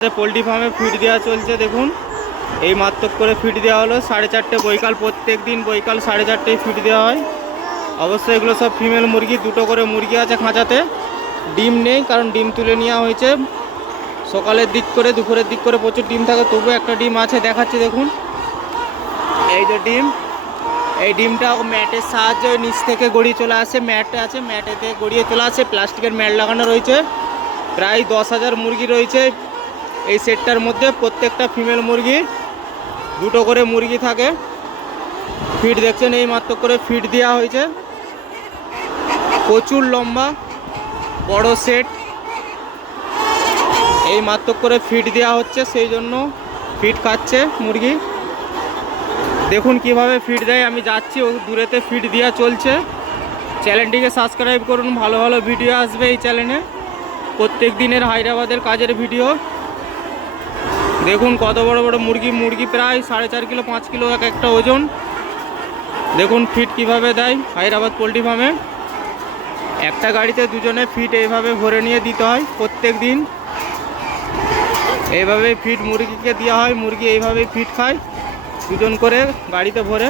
Poultry ফার্মে feed দেওয়া চলছে। দেখুন এই মাত্র করে ফিড দেওয়া হলো 4:30 বৈকাল, প্রত্যেক দিন বৈকাল 4:30 ফিড দেওয়া হয়। অবশ্যই এগুলো সব ফিমেল মুরগি, দুটো করে মুরগি আছে খাঁচাতে। ডিম নেই, কারণ ডিম তুলে নেওয়া হয়েছে। সকালের দিক করে দুপুরের দিক করে প্রচুর ডিম থাকে, তবু একটা ডিম আছে, দেখাচ্ছি দেখুন। এই যে ডিম, এই ডিমটা ম্যাটের সাহায্যে নিচ থেকে গড়িয়ে চলে আসে। ম্যাট আছে, ম্যাটেতে গড়িয়ে চলে আসে, প্লাস্টিকের ম্যাট লাগানো রয়েছে। প্রায় 10,000 মুরগি রয়েছে এই সেটটার মধ্যে। প্রত্যেকটা ফিমেল মুরগি, দুটো করে মুরগি থাকে। ফিড দেখছেন এই মাত্র করে ফিড দেওয়া হয়েছে। প্রচুর লম্বা বড় সেট, এই মাত্র করে ফিড দেওয়া হচ্ছে, সেই জন্য ফিড খাচ্ছে মুরগি। দেখুন কিভাবে ফিড দেয়। আমি যাচ্ছি, ও দূরেতে ফিড দেওয়া চলছে। চ্যানেলটিকে সাবস্ক্রাইব করুন, ভালো ভালো ভিডিও আসবে এই চ্যানেলে, প্রত্যেক দিনের হায়দ্রাবাদের কাজের ভিডিও। দেখুন কত বড় বড় মুরগি, মুরগি প্রায় 4.5 কিলো 5 কিলো এক একটা ওজন। দেখুন ফিড কিভাবে দেয় হায়দ্রাবাদ পোলট্রি ফার্মে। একটা গাড়িতে দুজনে ফিড এইভাবে ভরে নিয়ে দিতে হয় প্রত্যেক দিন। এইভাবে ফিড মুরগিকে দেওয়া হয়, মুরগি এইভাবে ফিড খায়, দুজন করে গাড়িতে ভরে।